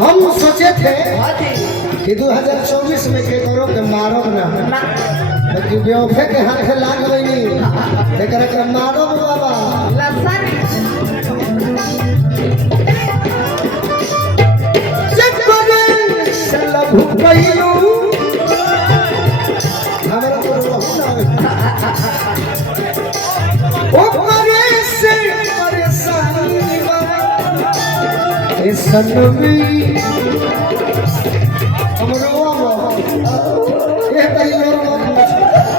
हम सोचे थे कि 2024 में के करो के मारो ना लेकिन बेवफे के हाथ लाग गई एकरा के मारो बाबा भूखैलू हमरा तो ओकरे से परेशानी ए सनमी हमरो ए कहियो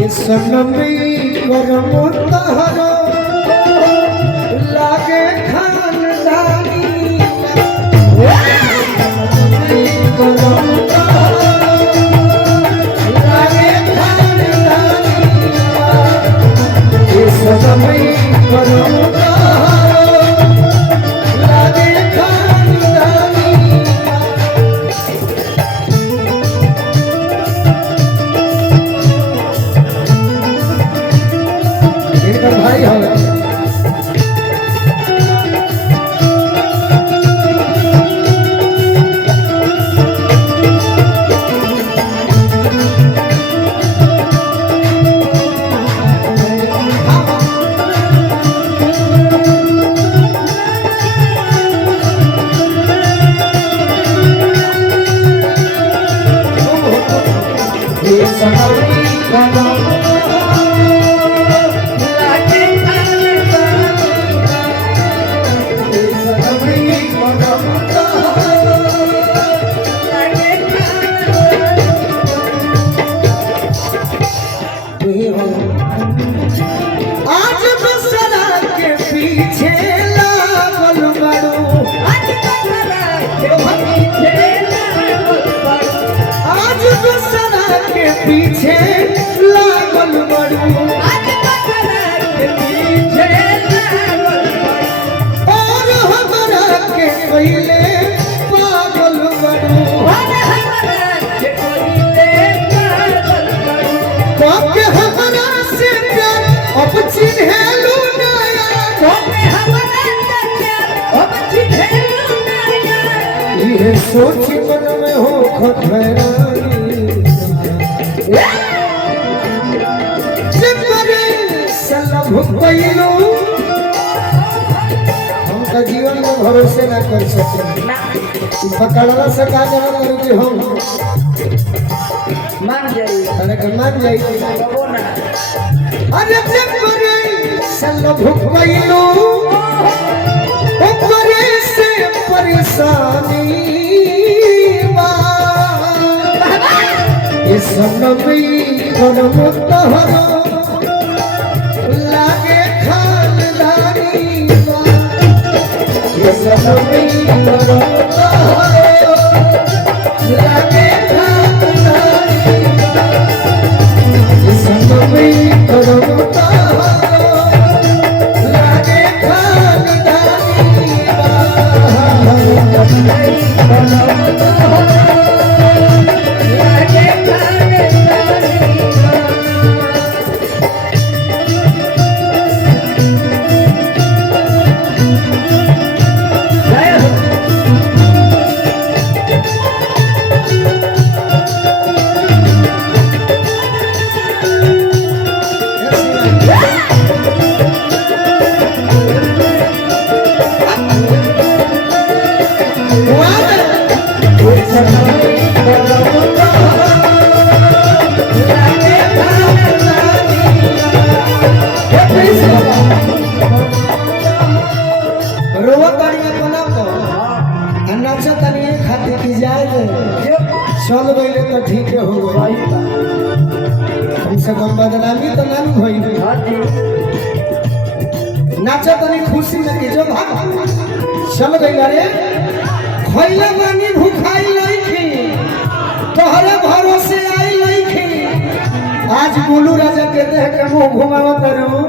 ए सनमी करम तहरो लागे खानदानी करम तहरो लागे खानदानी ए सनमी करम तहरो लागे खानदानी भाई हो आज बसरा के पीछे लागल बड़ो आज बसरा के पीछे लागल बड़ो और हमरा के पहले पागल बड़ो के हमरा से प्यार अब चिन्हेलू नया ये सोच मन में हो खतरानी जिंदगी सल्ला भुगैलू हम का जीवन में भरोसे ना कर सकते पकड़ला से का जाना करू कि हम मान जाइए अरे जिंदगी सल्ला भुगैलू ऊपरे से परेशानी ये सनमी करम तहरो लागे खानदानी ये सनमी करम तहरो लागे खानदानी ये सनमी करम तहरो लागे खानदानी चल गए तो ठीक हो गई हमसे कम बदनामी तो ना भई नाचा तनी खुशी लगे जो चल गई अरे खइला बानी भूखाई लईखी तोहरे भरोसे आई लईखी आज गोलू राजा के देह के मुंह घुमावत रहू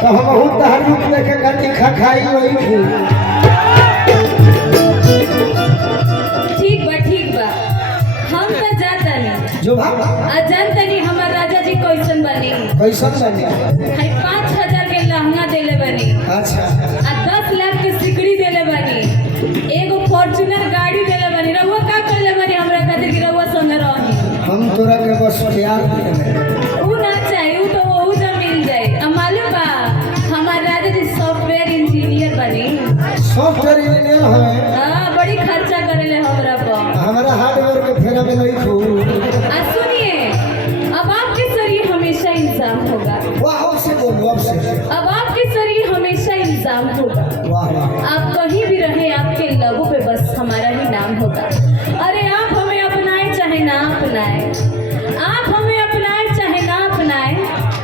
तो हम बहुत तार रूप देखे खाती खा खाई लईखी कैसन बनी? हाय 5000 के लहंगा देले बनी। अच्छा आ 10 लाख के सिकड़ी देले बनी। एगो फॉर्च्यूनर गाड़ी देले बनी। रहुआ का करले बनी हमरा खातिर कि रहुआ संग रही? हम तोरा के बस प्यार देले। ऊ ना चाहिए, ऊ तो वो जब मिल जाए। अब मालूम बा हमार राजा जी सॉफ्टवेयर इंजीनियर बनी। सॉफ्टवेयर इंजीनियर है। हां, बड़ी खर्चा करेले हमरा पर। हमारा हार्डवेयर के फेरा में नहीं खू। सुनिए, अब आपके शरीर हमेशा इंसान होगा। वाह से बोलो अब से। अब आपके शरीर हमेशा इंसान होगा। वाह वाह। आप कहीं भी रहे, आपके लबों पे बस हमारा ही नाम होगा। अरे आप हमें अपनाए चाहे ना अपनाए, आप हमें अपनाए चाहे ना अपनाए,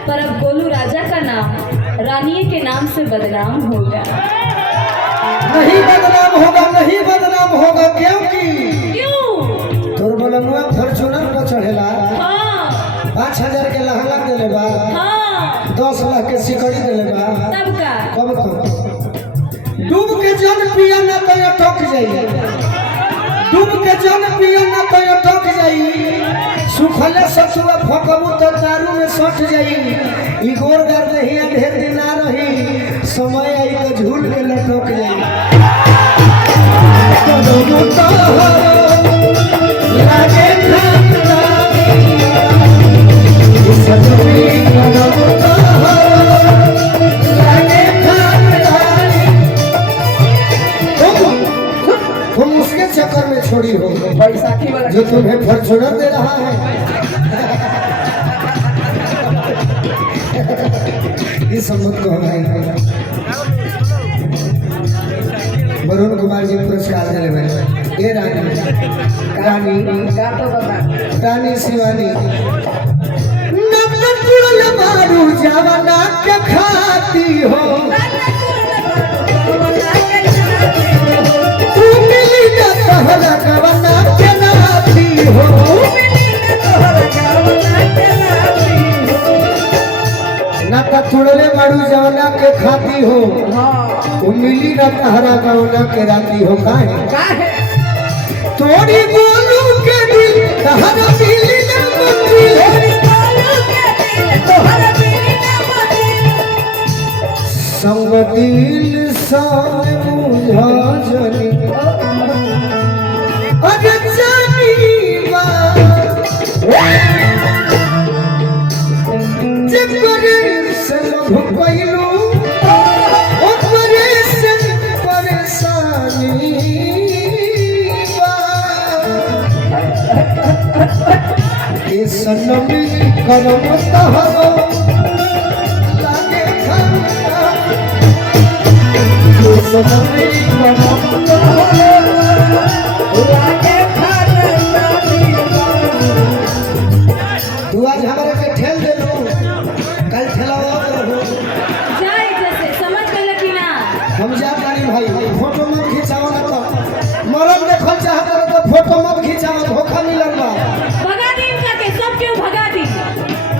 पर अब गोलू राजा का नाम रानी के नाम से बदनाम होगा। नहीं बदनाम होगा, नहीं बदनाम होगा। क्योंकि क्यों? तोर बलमुआ फॉर्च्यूनर पर चढ़ेला। हाँ 5000 के लहंगा देले बा। हाँ, 10 लाख के सिकड़ी देले बा। तब का कब तो डूब के जन पिया ना तो अटक जाई। डूब के जन पिया ना तो अटक जाई। सुखले ससुआ फकबू तो दारू में सट जाई। ई गोर गार नहीं ढेर दिन ना रही। समय आई तो झूल के लटक जाई। लागे तुम उसके चक्कर में छोड़ी हो जो तुम्हें फॉर्च्यूनर दे रहा है। इस सम्मत को हमारे वरुण कुमार जी पुरस्कार दिले भाई। ये रानी रानी शिवानी मारू जवाना के खाती हो। तू मिली ना तोहरा गवना के नाती हो। ना तो तुड़ले मारू जवाना के खाती हो। तू मिली ना तोहरा गवना के राती हो। काहे तोरी बोलू के दिल तोहरा मिली ना मंदिर। संग दिल सान बुझा जनी अरे जानीबा जकरे से लभ कइलू ओकरे से परेशानी बा। ए सनमी करम तहरो लागे खंडा। ए सनमी करम तहरो लागे खंडा। तू आज हमारे के ठेल दे लो, कल ठेलावा करो। जाए जैसे समझ गए कि ना? हम जात नहीं भाई। फोटो मत खिंचाओ ना तो मरद देखल चाहत रहे तो फोटो मत खिंचाओ। धोखा मिलल बा। भगा दी इनका के, सब क्यों भगा दी?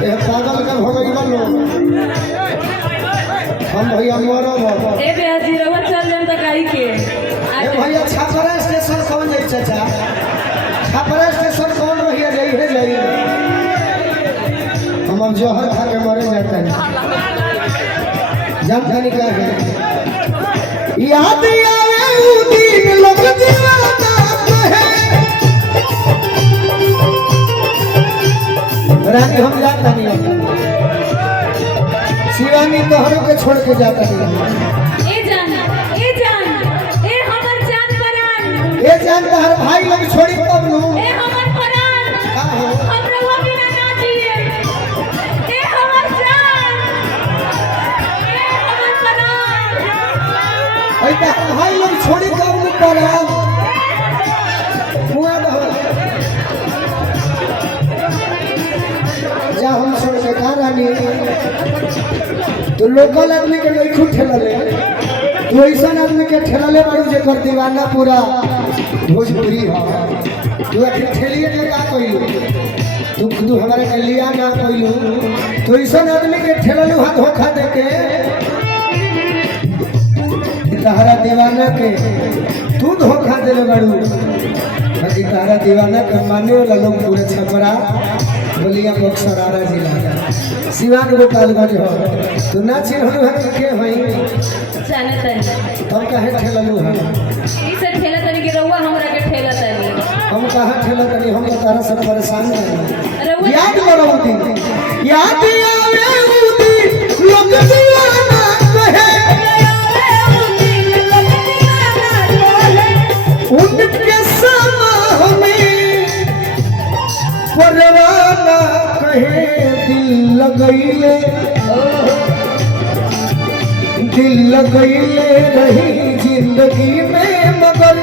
ए पागल कर हो गई बनो। हम भैया मरब। ए बेहजी रवा चल जम तक आई के। ए भैया छापरा स्टेशन कौन जाई चाचा? छापरा स्टेशन कौन रहिया जाई है जाई। हम जहर खा के मरे जाते हैं। जब जानी का है याद आवे उ दिन लोग दीवाना है। रानी हम जाता नहीं। शिवानी तोहरों के छोड़ के जाता नहीं। ए जान, ए जान, ए हमर जान परान। ए जान तोहर भाई लोग छोड़ी तब नु। ए हमर परान। का हो हम रहुआ बिना ना जिए। ए हमर जान। ए हमर परान। ऐ तोहर भाई लोग छोड़ी तब नु पड़ा। हुआ दो जा हम छोड़ के का रानी। तो लोकल आदमी के नहीं खुद ठेलले। तू ऐसा आदमी के ठेलले बारू जेकर दीवाना पूरा भोजपुरी हो। तू अखिल ठेलिए के का कइलू? तू हमारे के लिया ना कइलू। तो ऐसा आदमी के ठेललू हाथ धोखा दे के। तहरा दीवाना के तू धोखा देले बारू। बाकी तहरा दीवाना के माने वाला लोग पूरे छपरा बोलिया बक्सर आरा जिला सिवान गोपालगंज हो तू ना चिन्हलू है के भाई जाना तनी तब काहे ठेललू है ई से ठेला तनी के रउआ हमरा के ठेला तनी हम कहाँ ठेला तनी हम तो तारा सब परेशान है रउआ याद करो उ दिन याद आवे उ दिन लोग दीवाना कहे उनके समा हमें परवाना कहे दिल लगैले रही जिंदगी में मगर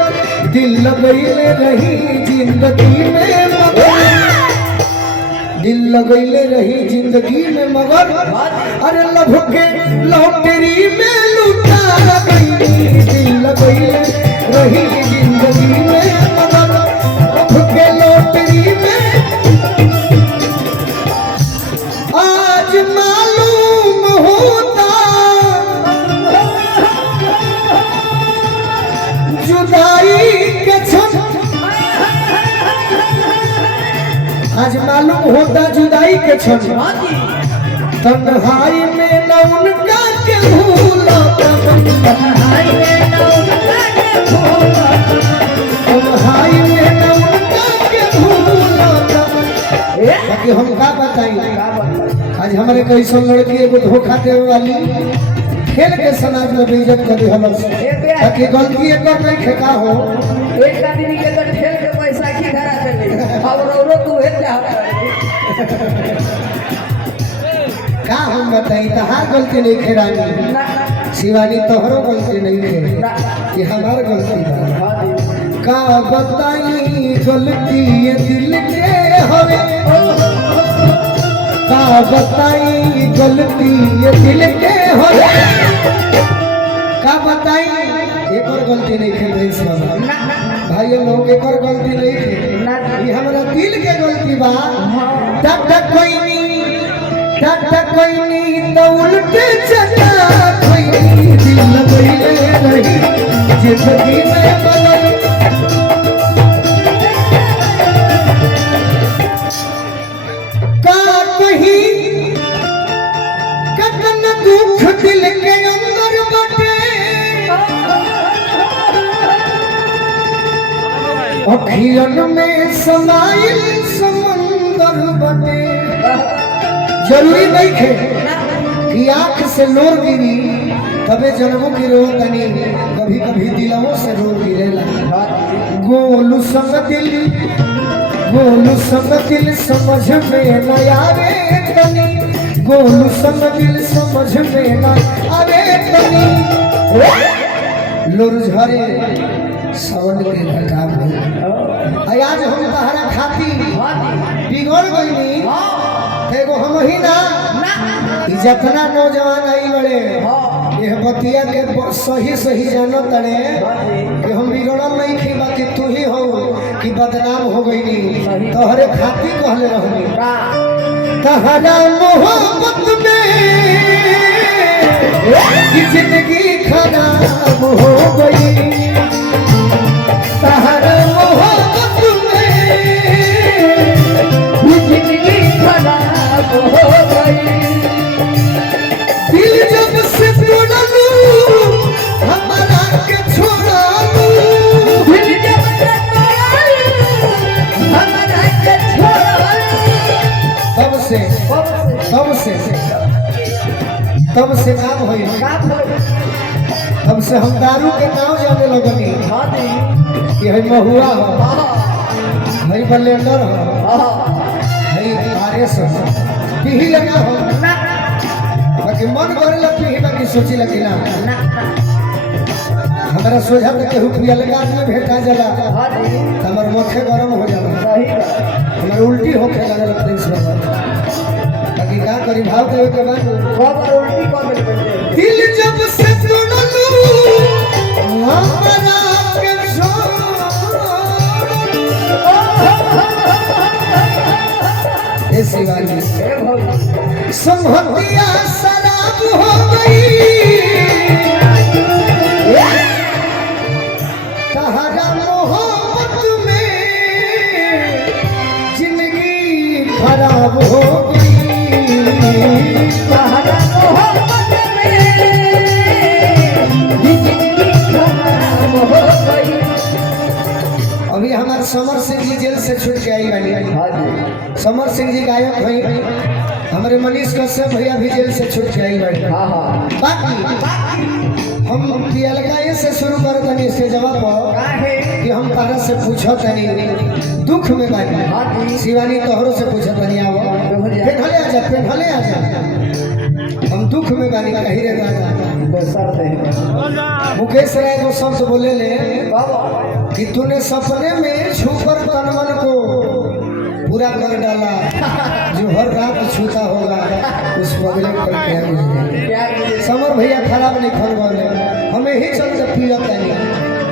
दिल लगैले रही जिंदगी में मगर दिल लगैले रही जिंदगी में मगर अरे लभ के लॉटरी में लुटा गई दिल लगैले रही जिंदगी में मगर लभ के लॉटरी में आज मालूम होता जुदाई के क्षण आज मालूम होता जुदाई के क्षण तन्हाई में न उनका के भूला तन्हाई में न उनका के भूला बाकी हम का बताई आज हमारे कैसो लड़की एगो धोखा देवे वाली खेल के समाज में बेइज्जत कर दी हम ताकि गलती एक नहीं खेका हो एक आदमी के तो ठेल के पैसा की धरा चली अब रौरो तू हे जा का हम बताई तहार गलती नहीं खेरानी शिवानी तोहरो गलती नहीं खे कि हमार गलती बा का बताई गलती ये दिल के हवे का बताई गलती ये दिल के हवे का बताई एक और गलती नहीं खे भाई सब भाई लोग एक और गलती नहीं खे ये हमारा दिल के गलती बा टक टक कोई नहीं तो उल्टे चला कोई नहीं दिल लगैले रही जिंदगी में बदल का कहीं कतन दुख दिल के अंदर बटे अखियन में समाइल समंदर बटे जरूरी नहीं खे कि आंख से नोर गिरी तबे जन्मों की रो तनी कभी कभी दिलों से रो गिरेला गोलू संग दिल समझ में न आवे तनी गोलू संग दिल समझ में न आवे तनी लोर झरे सावन के घटा में आज हम तहरा खाती बिगड़ गई एगो हम ही ना जितना नौजवान आई बड़े यह बतिया के सही सही जानो तड़े कि हम बिगड़ल नहीं थी बाकी तू ही हो कि बदनाम हो गई तोहरे खाती कहले रहनी तहरा मोहब्बत में जिंदगी खराब हो गई तहरा मोहब्बत में जिंदगी खराब हो गई दिल जब से तोड़लू हमारा के छोड़लू दिल जब से तोड़लू हमारा के छोड़लू तब से काम होई तब से हम दारू के नाम जाने लगनी कि है महुआ हो है बलेंडर हो है आरएस हो पीही लगा हो बाकी मन करेला पीही बाकी सोची लगी ना हमारा सोझा तक केहू पिया लगा में भेटा जाला हमार मथे गरम हो जाला हमार उल्टी होके लगल प्रिंस बाबा बाकी का करी भाव देवे के बाद उल्टी कर दे दिल जब से तोड़लू हमारा के छोड़ ए शिवाजी संभतिया शराब हो गई तहरा मोहब्बत में जिंदगी खराब हो गई। तहरा मोहब्बत में जिंदगी खराब हो गई। अभी हमारे समर सिंह जी जेल से छूट के आई वाली। हाँ जी। समर सिंह जी गायक हुई, हमारे मनीष कश्यप भैया भी जेल से छूट के आई वाली। हाँ हाँ। बाकी हम पियलका से शुरू कर तनी इसके जवाब काहे? कि हम तारा से पूछो तनी दुख में बानी। हाँ जी। शिवानी तोहरो से पूछो तनी आओ पेन्हले आ जा, पेन्हले आ जा। हम दुख में बानी कही रे दादा। बेसर दे मुकेश राय को शब्द बोले ले बाबा कि तूने सपने में छूकर तन मन को पूरा कर डाला, जो हर रात छूता होगा उस बगले पर क्या गुजरे। क्या कीजिए? समर भैया खराब नहीं खोल बोले, हमें ही चलते पिया तनी।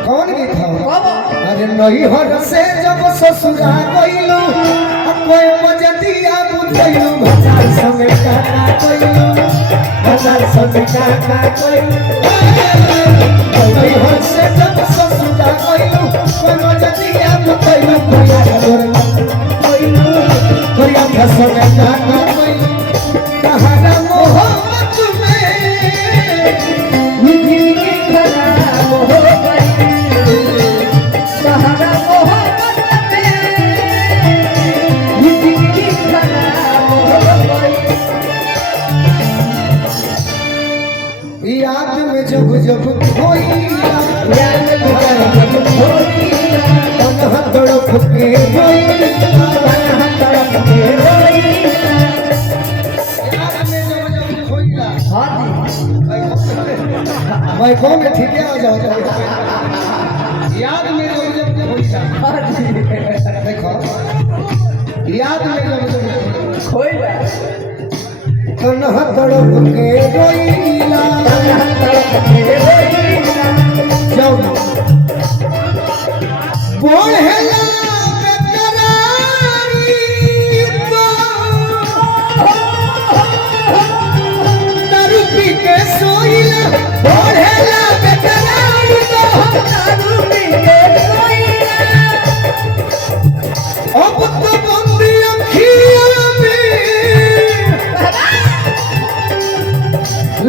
कौन गीत था? बाबा अरे नहीं हर से जब ससुरा गइलू कोई मजदिया बुझलू भजार समय का कइलू, भजार समय का कइलू। नहीं हर से जब ससुरा गइलू कोई मजदिया बुझलू भजार कइलू, कोई समय का कइलू। तहरा मोहब्बत में जिंदगी खराब हो गई। तहरा मोहब्बत में जिंदगी खराब हो गई। याद में जब जब खोइला, याद में जब खोइला, तन्हा तड़प के रोइला, तन्हा तड़प के रोइला। याद में जब जब खोइला। हाँ जी। मैं कौन में ठीक है आ जाओ। याद में जब जब खोइला। हाँ जी। देखो याद में जब जब खोइला, तन्हा तड़प के रोइला, तन्हा तड़प के रोइला। जब बोलला बेकरारी तो दारू पी के सोइला, बोलला बेकरारी तो दारू पी के सोइला। अब तो बंदी अखियां में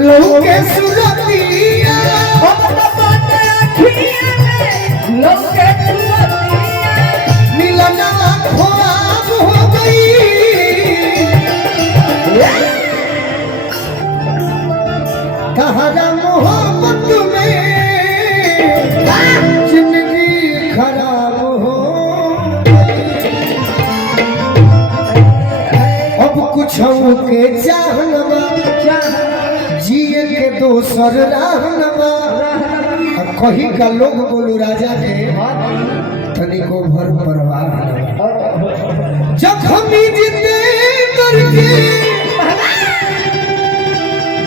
लोगे सुरतिया, अब तो बंद अखियां में लोगे सुरतिया। मिलना ख्वाब हो गई। तहरा मोहब्बत में जिंदगी खराब हो गई। अब कुछ के चाहनवा जिए के दोसर रहनवा। अब कहीं का लोग बोलू राजा के तनिको भर परवाह न। जब हम जीते करके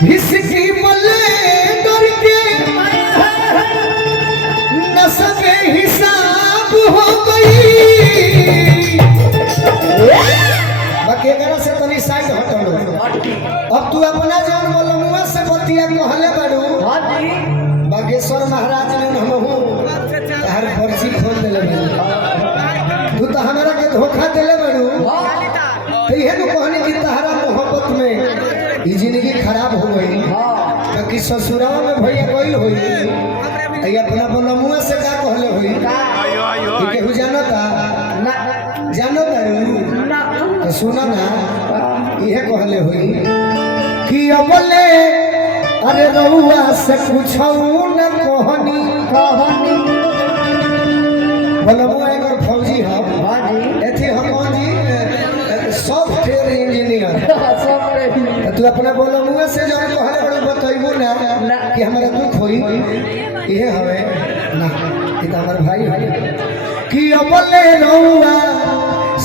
हिसकी मले करके नसबे हिसाब हो गई। बाकी अगर से तनी साइड हटलो। अब तू अपना जान बोलो मुआ से बतिया कहले बाड़ू। हाँ जी। बागेश्वर महाराज ने हमहू तार पर्ची खोल देले बाड़ू। तू तो हमारा के धोखा देले बाड़ू। तो इहे नु कहनी कि तहरा मोहब्बत में ई जिंदगी खराब हो गई। बाकी ससुराल में भैया गइल होई, आई अपना बनमुआ से का कहले होई कि केहू जानता ना, जानता ना तो सुना ना, इहे कहले होई कि अबले अरे रउआ से पूछऊ न कहनी। कहानी। बनमुआ एकर फौजी ह। हाँ जी। एथी हम कौन जी सॉफ्टवेयर इंजीनियर। सब रे। तू अपना बोलमुआ से जब कहले बड़ो बतइबो ना कि हमरा दुख होई, इहे हवे ना कि हमर भाई है कि अबले रउआ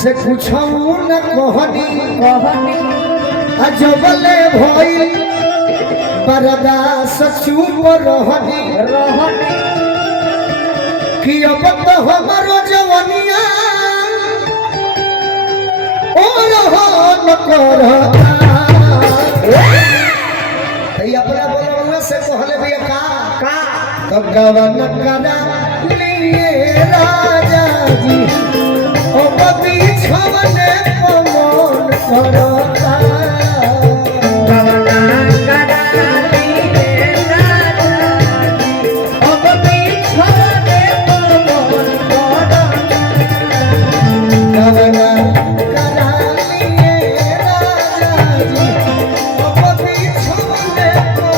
से पूछऊ न कहनी। कहानी। अजबले भई बरदास चुप रहनी। रहनी। कि अब तो हमारो जवनिया ओ रहन करता। ई अपना बोलवा से कहले भैया का तो गवन करा लिए राजा जी ओ बबी छवने पवन करता गवना करा लिए राजा जी अब बिछोने को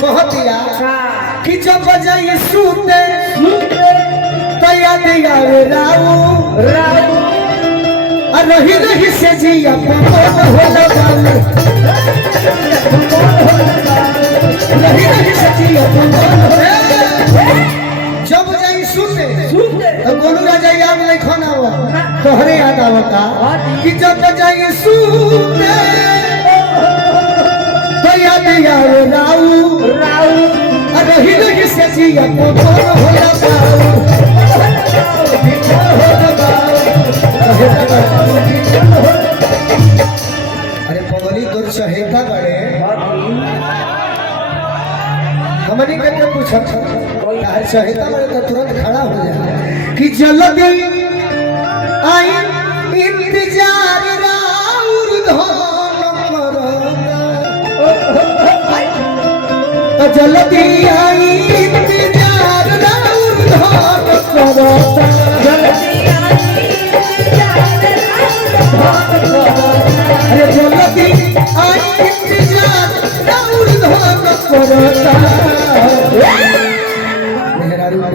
कहतिया कि जब बजाई सूते तैया दिया राऊ रही रही से जिया पवन हो लगाऊ रही रही से जिया पवन जब जाई सुनते तो गोलू राजा याद नहीं खाना हुआ तोहरे याद आवता कि जब जाई सुनते तो याद आवे राऊ रही रही से जिया पवन हो लगाऊ अरे पगली तोर सहेता बड़े हमने करके पूछा यार सहेता बड़े तो तुरंत खड़ा हो जाए कि जल्दी आई इंतजार राउर धन करता जल्दी आई इंतजार राउर धन करता अरे जल्दी आई इंतजार राउर धन करता मेरा रूप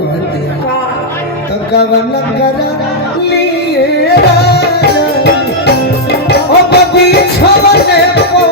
तो कवन करा लिए राजा ओ बबी छवने को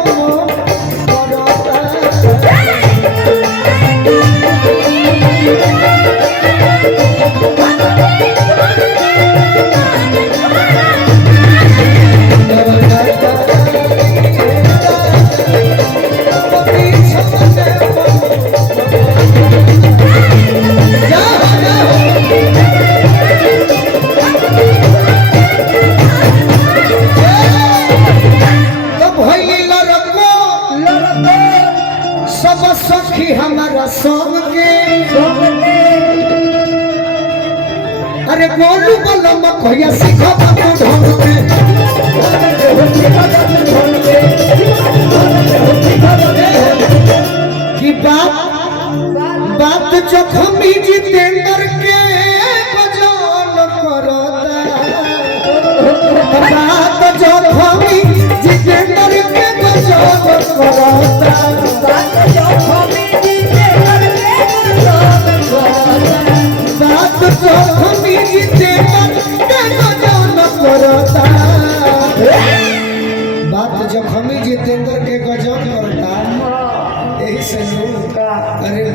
सब सखी हमारा संग के अरे गोलू बलम खोया सिखा बाबू ढंग की बात जखमी जितेंद्र के बजान करता बात जखमी जितेंद्र के बजान करता बात तो हमी जीते करता बात जब हमी जितेंद्र के गजब करता यही से अरे